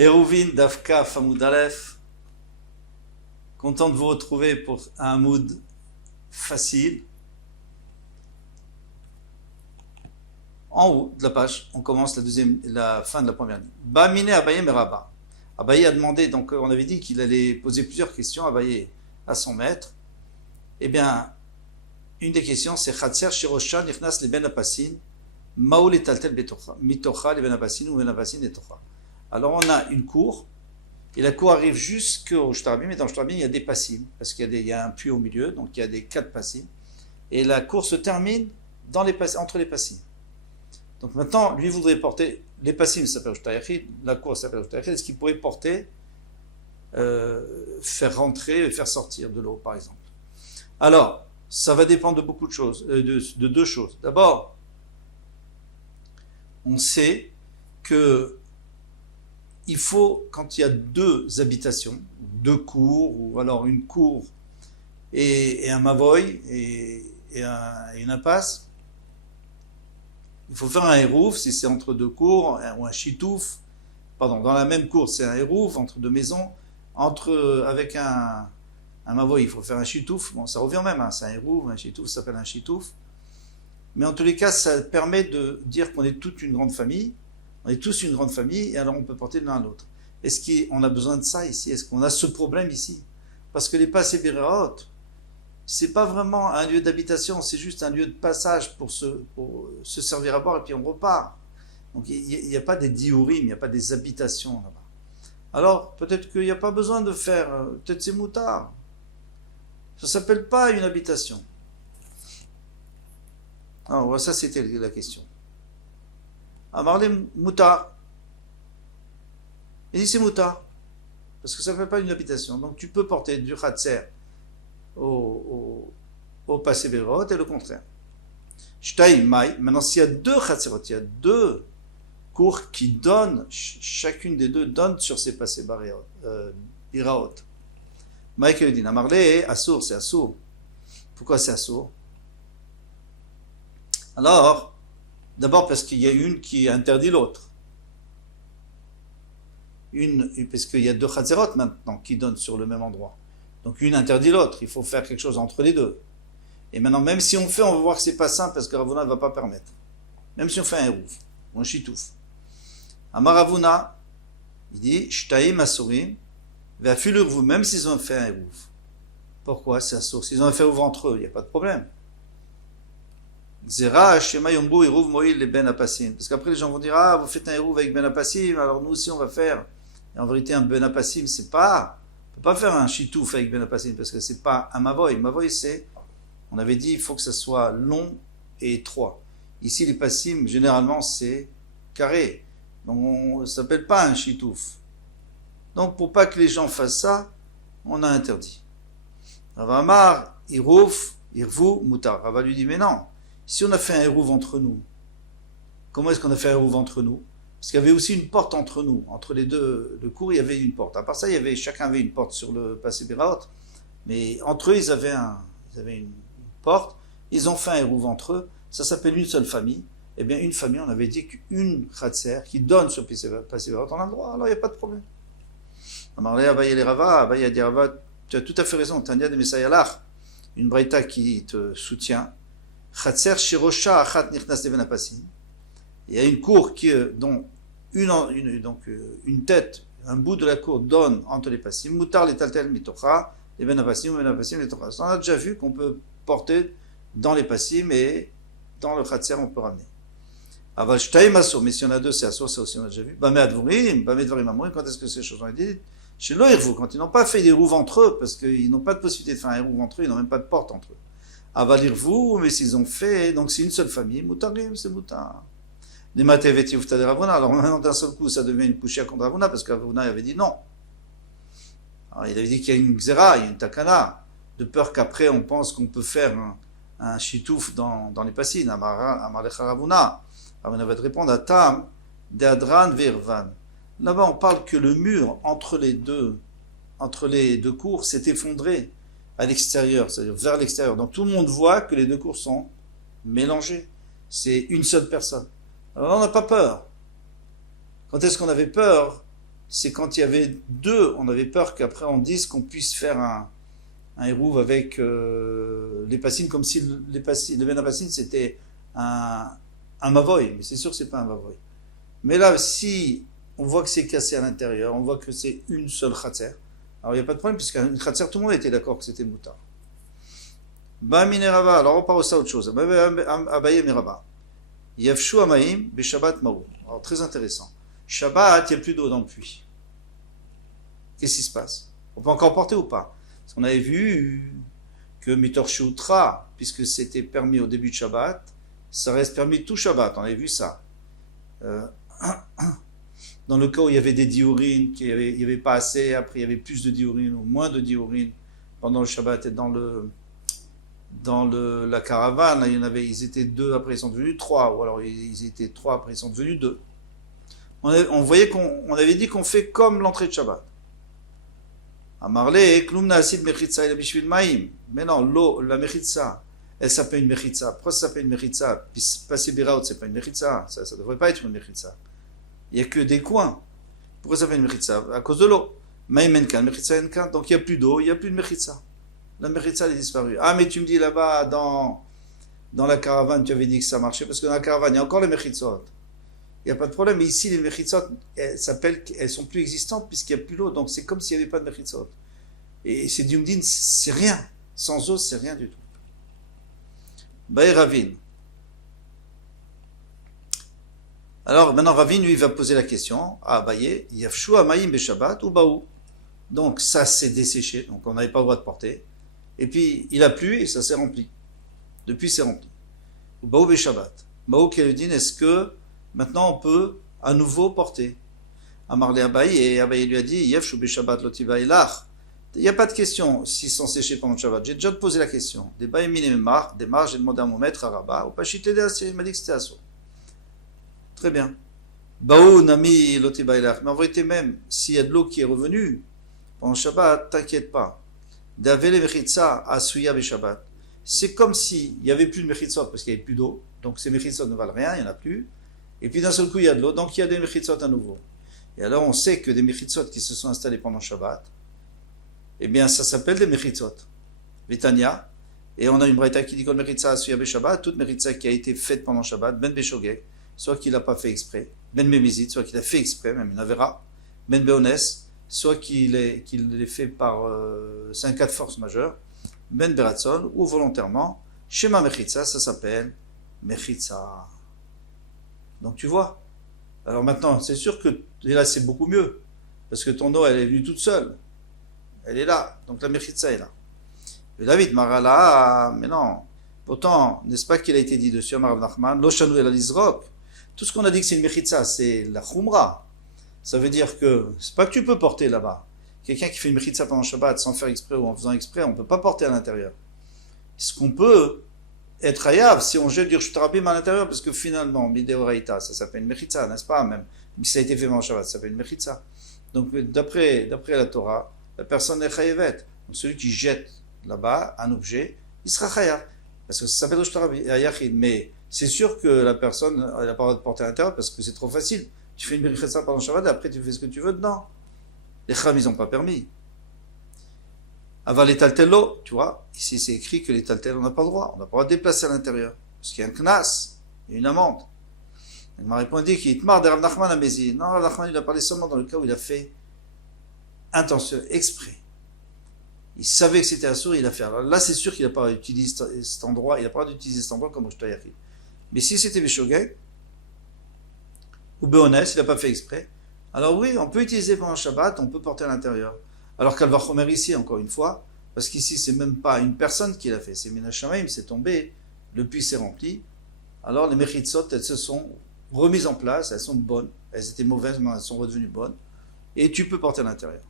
Eruvin Davka Famoud Aleph. Content de vous retrouver pour un mood facile. En haut de la page, on commence la fin de la première ligne. Bamine Abaye Meraba. Abaye a demandé, donc on avait dit qu'il allait poser plusieurs questions, Abaye, à son maître. Eh bien, une des questions, c'est Khatser Shirosha Nichnas Leben Apasin, Maoul et Taltel Betocha, Mitocha Leben Apasin ou Ben Apasin et Tocha. Alors on a une cour, et la cour arrive jusqu'au Shtarabim, mais dans le Shtarabim, il y a des passim, parce qu'il y a un puits au milieu, donc il y a des 4 passim, et la cour se termine entre les passim. Donc maintenant, lui voudrait porter, les passim s'appellent Shtayachid, la cour s'appelle Shtayachid, est-ce qu'il pourrait porter, faire rentrer et faire sortir de l'eau, par exemple. Alors, ça va dépendre de beaucoup de choses, de deux choses. D'abord, on sait que il faut, quand il y a 2 habitations, 2 cours, ou alors une cour et un mavoy et une impasse, il faut faire un hérouf si c'est entre 2 cours, ou un chitouf. Pardon, dans la même cour, c'est un hérouf entre 2 maisons. Avec un mavoy, il faut faire un chitouf. Bon, ça revient au même, hein, c'est un hérouf, un chitouf, ça s'appelle un chitouf. Mais en tous les cas, ça permet de dire qu'on est toute une grande famille. On est tous une grande famille, et alors on peut porter de l'un à l'autre. Est-ce qu'on a besoin de ça ici? Est-ce qu'on a ce problème ici? Parce que les Passé Béréot, c'est pas vraiment un lieu d'habitation, c'est juste un lieu de passage pour se servir à boire et puis on repart. Donc il n'y a pas des diourim, il n'y a pas des habitations là-bas. Alors peut-être qu'il n'y a pas besoin de faire, peut-être c'est moutard. Ça ne s'appelle pas une habitation. Alors ça c'était la question. Amarle moutard. Il dit c'est moutard. Parce que ça ne s'appelle pas une habitation. Donc tu peux porter du khatser au passé Bérot et le contraire. Shtaïm Maï, maintenant s'il y a 2 khatserot, il y a 2 cours qui donnent, chacune des 2 donne sur ces passés Biraot. Maï Keudin, Amarle, Assour, c'est Assour. Pourquoi c'est Assour? Alors, d'abord parce qu'il y a une qui interdit l'autre. Parce qu'il y a 2 khatserot maintenant qui donnent sur le même endroit. Donc une interdit l'autre, il faut faire quelque chose entre les 2. Et maintenant, même si on fait, on va voir que c'est pas simple parce que Ravuna ne va pas permettre. Même si on fait un hérouf, ou un chitouf. Amar Ravuna, il dit, Shtaïm Asurim, va fulur vous, même s'ils ont fait un hérouf. Pourquoi c'est assour? S'ils ont fait hérouf entre eux, il n'y a pas de problème. Zera, Shema Yombu, hérouf Moïl, les Ben Apassim. Parce qu'après, les gens vont dire, ah, vous faites un hérouf avec Ben Apassim, alors nous aussi on va faire. Et en vérité, un Ben Apassim, c'est pas. On ne peut pas faire un chitouf avec Ben Apassim parce que c'est pas un mavoy. Mavoy, c'est, on avait dit, il faut que ça soit long et étroit. Ici, les passim, généralement, c'est carré. Donc, ça ne s'appelle pas un chitouf. Donc, pour pas que les gens fassent ça, on a interdit. Ravamar, Irouf, Irvou, Moutar. Rava lui dit, mais non, si on a fait un hérouf entre nous, comment est-ce qu'on a fait un hérouf entre nous? Parce qu'il y avait aussi une porte entre nous, entre les 2 cours, il y avait une porte. À part ça, chacun avait une porte sur le passé Béraot, mais entre eux, ils avaient une porte. Ils ont fait un hérouf entre eux. Ça s'appelle une seule famille. Eh bien, une famille, on avait dit qu'une khatser qui donne sur le passé Béraot, on a le droit. Alors, il n'y a pas de problème. Amarle Abaye les Rava, Abaye a dit Rava, tu as tout à fait raison. Tania de Messayalach, une braïta qui te soutient. Khatser Shirosha Achat Nichnas Leven Apasin. Il y a une cour dont une tête, un bout de la cour donne entre les passim. Moutar les taltel mitocha, les ben passim les tocha. On a déjà vu qu'on peut porter dans les passim et dans le khatser on peut ramener. Aval shtaim asso, mais si on a 2 c'est asso, ça aussi on a déjà vu. Bamé advurim, bamé dvarim amorim, quand est-ce que ces choses ont été dites? Chez l'oirvou, quand ils n'ont pas fait des rouves entre eux, parce qu'ils n'ont pas de possibilité de faire un rouve entre eux, ils n'ont même pas de porte entre eux. Aval irvou, mais s'ils ont fait, donc c'est une seule famille, moutarim, c'est moutar. Les mateveti ufta de Ravuna. Alors maintenant d'un seul coup ça devient une pouchia contre Ravuna parce que Ravuna avait dit non. Alors il avait dit qu'il y a une xéra, il y a une takana, de peur qu'après on pense qu'on peut faire un chitouf dans les passines. Amarlecha Ravuna. Ravuna va te répondre à Tam de Adran Virvan. Là-bas on parle que le mur entre les deux cours s'est effondré à l'extérieur, c'est-à-dire vers l'extérieur. Donc tout le monde voit que les 2 cours sont mélangés. C'est une seule personne. Alors on n'a pas peur. Quand est-ce qu'on avait peur? c'est quand il y avait deux, on avait peur qu'après on dise qu'on puisse faire un hérouve avec les passines, comme si le ben passine c'était un mavoy, mais c'est sûr que c'est pas un mavoy. Mais là, si on voit que c'est cassé à l'intérieur, on voit que c'est une seule khatser, alors il n'y a pas de problème, puisqu'une khatser, tout le monde était d'accord que c'était moutar. Ba minerava, alors on parle aussi autre chose. Abaye miraba. Yafshu amaim be Shabbat maou. Alors très intéressant. Shabbat, il n'y a plus d'eau dans le puits. Qu'est-ce qui se passe? On peut encore porter ou pas? Parce qu'on avait vu que Mitor Shoutra, puisque c'était permis au début de Shabbat, ça reste permis tout Shabbat. On avait vu ça. Dans le cas où il y avait des diurines, qu'il n'y avait pas assez, après il y avait plus de diurines ou moins de diurines pendant le Shabbat et dans la caravane, il y en avait, ils étaient deux, après ils sont devenus trois, ou alors ils étaient trois, après ils sont devenus deux. On voyait qu'on avait dit qu'on fait comme l'entrée de Shabbat. Amarle, klum naasid mechitza ila bishvil maim. Mais non, l'eau, la mechitza, elle s'appelle une mechitza. Pourquoi ça s'appelle une mechitza? Passer biraut, c'est pas une mechitza. Ça devrait pas être une mechitza. Il y a que des coins. Pourquoi ça s'appelle une mechitza? À cause de l'eau. Maim enkan, mechitza enkan. Donc il n'y a plus d'eau, il n'y a plus de mechitza. La mechitza elle est disparue. Ah, mais tu me dis là-bas, dans la caravane, tu avais dit que ça marchait, parce que dans la caravane, il y a encore les mechitzot. Il n'y a pas de problème, mais ici, les mechitzot, elles sont plus existantes, puisqu'il n'y a plus l'eau, donc c'est comme s'il n'y avait pas de mechitzot. Et c'est Diumdin, c'est rien. Sans eau, c'est rien du tout. Baï Ravin. Alors, maintenant, Ravin, lui, va poser la question à Baïe, Yafshu Amaïm Beshabbat ou Baou. Donc, ça s'est desséché, donc on n'avait pas le droit de porter. Et puis, il a plu et ça s'est rempli. Depuis, c'est rempli. Baou Beshabbat. Baou Keludin, est-ce que maintenant on peut à nouveau porter? Amarle Abaye, et Abaye lui a dit, Yefshu Beshabbat Lotiba Ilach. Il n'y a pas de question s'ils sont séchés pendant le Shabbat. J'ai déjà posé la question. Des Baïmin et Memar, des Mar, j'ai demandé à mon maître, à Rabat, au Pachité de il m'a dit que c'était Asso. Très bien. Baou Nami Lotiba Ilach. Mais en vérité, même s'il y a de l'eau qui est revenue pendant le Shabbat, t'inquiète pas. D'avele mechitza asuya beshabbat. C'est comme s'il n'y avait plus de mechitzot parce qu'il n'y avait plus d'eau. Donc ces mechitzot ne valent rien, il n'y en a plus. Et puis d'un seul coup, il y a de l'eau, donc il y a des mechitzot à nouveau. Et alors on sait que des mechitzot qui se sont installés pendant Shabbat, eh bien ça s'appelle des mechitzot. Vitania. Et on a une braïta qui dit que mechitza asuya beshabbat, toute mechitza qui a été faite pendant Shabbat, ben beshogeg, soit qu'il n'a pas fait exprès, ben memizit, soit qu'il a fait exprès, même une avera, ben beones, soit qu'il est fait par... c'est un cas de force majeure, ben beratson, ou volontairement, shema mechitza, ça s'appelle mechitza. Donc tu vois. Alors maintenant, c'est sûr que, et là c'est beaucoup mieux, parce que ton eau, elle est venue toute seule. Elle est là, donc la mechitza est là. Et David, Marala, mais non. Pourtant, n'est-ce pas qu'il a été dit dessus, Amar Nachman, lo shanu el alizrok. Tout ce qu'on a dit que c'est une mechitza, c'est la khumra. Ça veut dire que c'est pas que tu peux porter là-bas. Quelqu'un qui fait une mechitza pendant Shabbat sans faire exprès ou en faisant exprès, on ne peut pas porter à l'intérieur. Ce qu'on peut être hayav si on jette du rchutarabim à l'intérieur, parce que finalement, mideoraita, ça s'appelle une mechitza, n'est-ce pas? Même si ça a été fait pendant Shabbat, ça s'appelle une mechitza. Donc d'après la Torah, la personne est chayavet. Donc celui qui jette là-bas un objet, il sera chayav. Parce que ça s'appelle rchutarabim, mais c'est sûr que la personne n'a pas le droit de porter à l'intérieur parce que c'est trop facile. Tu fais une mechitza pendant Shabbat, après tu fais ce que tu veux dedans. Les chams, ils n'ont pas permis. Avant les taltello, tu vois, ici c'est écrit que les taltel, on n'a pas le droit. On n'a pas le droit de déplacer à l'intérieur. Parce qu'il y a un knas, il y a une amende. Il m'a répondu qu'il te marre de Rav Nachman à Mézi. Non, Rav Nachman, il a parlé seulement dans le cas où il a fait intention, exprès. Il savait que c'était assourd, il a fait. Alors là, c'est sûr qu'il n'a pas utilisé cet endroit, il n'a pas d'utiliser cet endroit comme Oshtoyachid. Mais si c'était Beshogeg, ou Beones, il n'a pas fait exprès, alors oui, on peut utiliser pendant Shabbat, on peut porter à l'intérieur. Alors qu'Al Vachomer ici, encore une fois, parce qu'ici, c'est même pas une personne qui l'a fait, c'est Minashamaim, c'est tombé, le puits s'est rempli, alors les Mechitsot, elles se sont remises en place, elles sont bonnes, elles étaient mauvaises, mais elles sont redevenues bonnes, et tu peux porter à l'intérieur.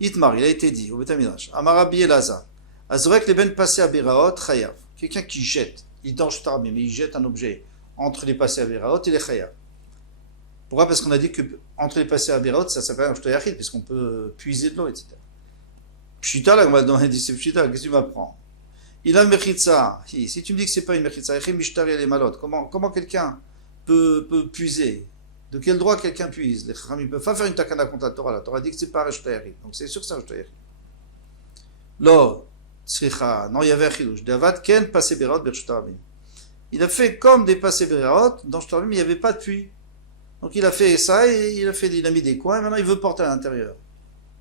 Itmar, il a été dit, au Betamidrash, Amarabi Elaza, Azrek les ben passé à Beraot, Chayav, quelqu'un qui jette, il dange tarbi, mais il jette un objet entre les passés à Beraot et les Chayav. Pourquoi? Parce qu'on a dit que entre les passés à Beraot, ça s'appelle un shtoyachid, puisqu'on peut puiser de l'eau, etc. Pshita, là, on va demander, dit c'est Pshita, qu'est-ce que tu m'apprends? Il a une mechitza. Si tu me dis que c'est pas une mechitza, comment quelqu'un peut puiser De quel droit quelqu'un puise? Les Chachamim ne peuvent pas faire une takana contre la Torah. La Torah dit que c'est pas Reshut Hayachid. Donc c'est sûr que c'est Reshut Hayachid. Lo, tzricha, non, il y avait un chidouche. D'avad ken pasé berot bershut harabim. Il a fait comme des passés berot, dans Reshut Harabim, il n'y avait pas de puits. Donc il a fait ça, et il a mis des coins, et maintenant il veut porter à l'intérieur.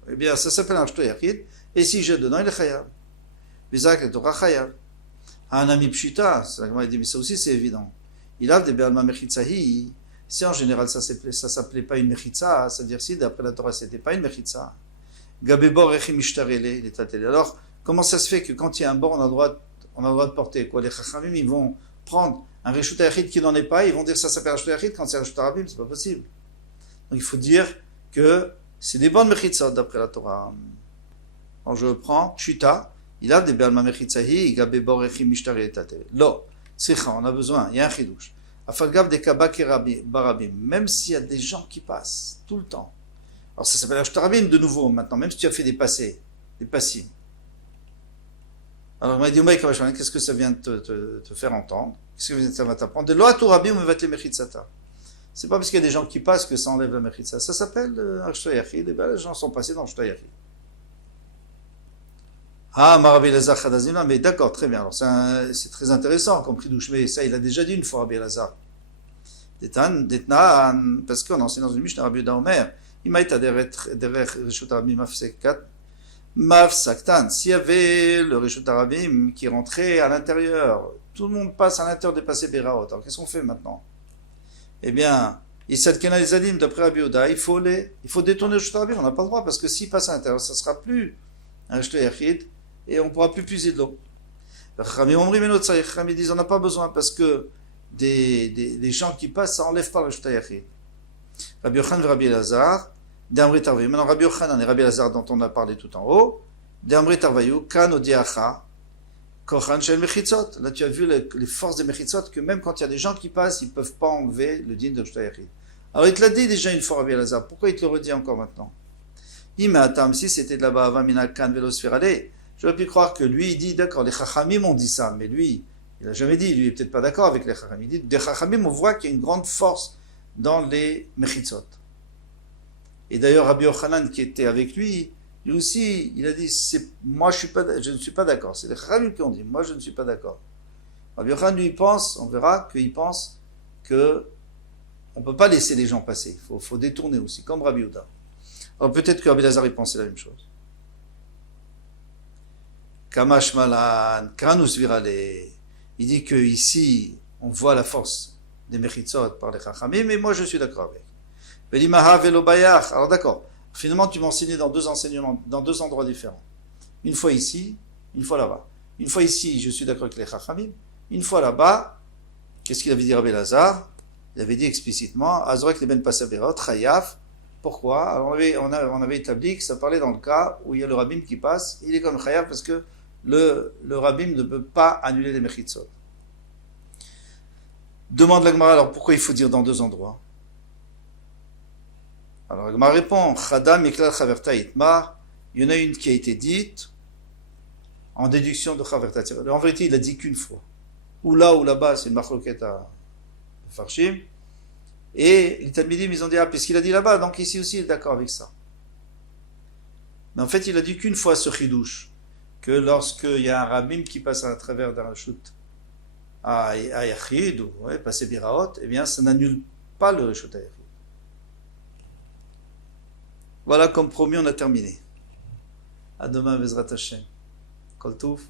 Eh bien, ça s'appelle un Reshut Hayachid, et si je dedans, il est chayav. Bizak, le Torah chayav. Un ami pshita, c'est la Gemara dit, mais ça aussi c'est évident. Il a des be'alma mechitzahi. Si en général ça s'appelait pas une mechitza, ça veut dire si d'après la Torah c'était pas une mechitza. Gabebor echim ishtarele, il est attelé. Alors, comment ça se fait que quand il y a un bord, on a le droit de porter quoi? Les Chachamim, ils vont prendre un Reshut Hayachid qui n'en est pas, ils vont dire que ça s'appelle Reshut Hayachid quand c'est Reshut Harabim, c'est pas possible. Donc il faut dire que c'est des bonnes mechitzot d'après la Torah. Alors je prends Pshita, il a des be'alma mechitzahi, gabebor echim ishtarele attelé. Lo, tzricha, on a besoin, il y a un chidouche. Afalgav de kabak barabim, même s'il y a des gens qui passent tout le temps. Alors ça s'appelle Reshut Harabim de nouveau maintenant, même si tu as fait des passés, des passim. Alors il m'a dit, qu'est-ce que ça vient de te faire entendre? Qu'est-ce que ça va t'apprendre? De loa turabim mevat le mechitzata. C'est pas parce qu'il y a des gens qui passent que ça enlève la mechitza. Ça s'appelle Reshut Hayachid, et bien les gens sont passés dans Reshut Hayachid. Ah, Rabbi Elazar Chadazim, mais d'accord, très bien. Alors c'est très intéressant comme chidouche, mais ça il a déjà dit une fois Rabbi Elazar. Detnan, parce qu'on enseigne dans une Mishnah Rabbi Yehuda Omer, il m'a été derrière Reshut Harabim Mafsaktan. S'il y avait le Reshut Harabim qui rentrait à l'intérieur, tout le monde passe à l'intérieur des passés Beraot. Alors qu'est-ce qu'on fait maintenant? Eh bien, Issad Kenal Zadim, d'après Rabbi Yehuda, il faut détourner le Reshut Harabim, on n'a pas le droit, parce que s'il passe à l'intérieur, ça ne sera plus un Reshut Hayachid, et on ne pourra plus puiser de l'eau. Les Chachamim disent on n'a pas besoin, parce que des gens qui passent, ça n'enlève pas le Reshut Hayachid. Rabbi Yochanan et Rabbi Elazar, d'Amrit Tarvayu. Maintenant, Rabbi Yochanan et Rabbi Elazar, dont on a parlé tout en haut, d'Amrit Tarvayu, Kan Odiacha, Kochan Shel Mechitzot. Là, tu as vu les forces des Mechitzot, que même quand il y a des gens qui passent, ils ne peuvent pas enlever le din de Reshut Hayachid. Alors, il te l'a dit déjà une fois, Rabbi Elazar. Pourquoi il te le redit encore maintenant? Imatam, si c'était de là-bas, Avamina Kan Velosferade, j'aurais pu croire que lui, il dit, d'accord, les Chachamim ont dit ça, mais lui, il n'a jamais dit, lui, il n'est peut-être pas d'accord avec les Chachamim. Il dit, des Chachamim, on voit qu'il y a une grande force dans les Mechitzot. Et d'ailleurs, Rabbi Yochanan, qui était avec lui aussi, il a dit, moi je ne suis pas d'accord. C'est les Chachamim qui ont dit, moi je ne suis pas d'accord. Rabbi Yochanan, lui, il pense, on verra qu'il pense que on ne peut pas laisser les gens passer. Il faut détourner aussi, comme Rabbi Yehuda. Alors peut-être que Rabbi Elazar, il pensait la même chose. Kamash Malan, Kranus Virale. Il dit que ici, on voit la force des Mechitzot par les Chachamim, mais moi je suis d'accord avec. Velimaha Velobayach. Alors d'accord, finalement tu m'as enseigné dans deux enseignements, dans deux endroits différents. Une fois ici, une fois là-bas. Une fois ici, je suis d'accord avec les Chachamim. Une fois là-bas, qu'est-ce qu'il avait dit Rabbi Elazar? Il avait dit explicitement, Azorek le ben Pasaberot, Chayaf. Pourquoi? Alors on avait établi que ça parlait dans le cas où il y a le rabbin qui passe, il est comme Chayaf parce que le rabbin ne peut pas annuler les Mechitzot. Demande la Gemara, alors pourquoi il faut dire dans deux endroits? Alors la Gemara répond, Chada Miklal Chaverta Itmar, il y en a une qui a été dite en déduction de Chaverta. En vérité, il a dit qu'une fois. Ou là ou là-bas, c'est une machloket à Farshim. Et les Talmidim, ils ont dit, ah, puisqu'il a dit là-bas, donc ici aussi, il est d'accord avec ça. Mais en fait, il a dit qu'une fois ce chidouche, que lorsqu'il y a un rabbin qui passe à travers d'un reshut à Yachid, ou passer Biraot, eh bien, ça n'annule pas le reshut à Yachid. Voilà, comme promis, on a terminé. À demain, Bezrat Hashem. Kol Touf.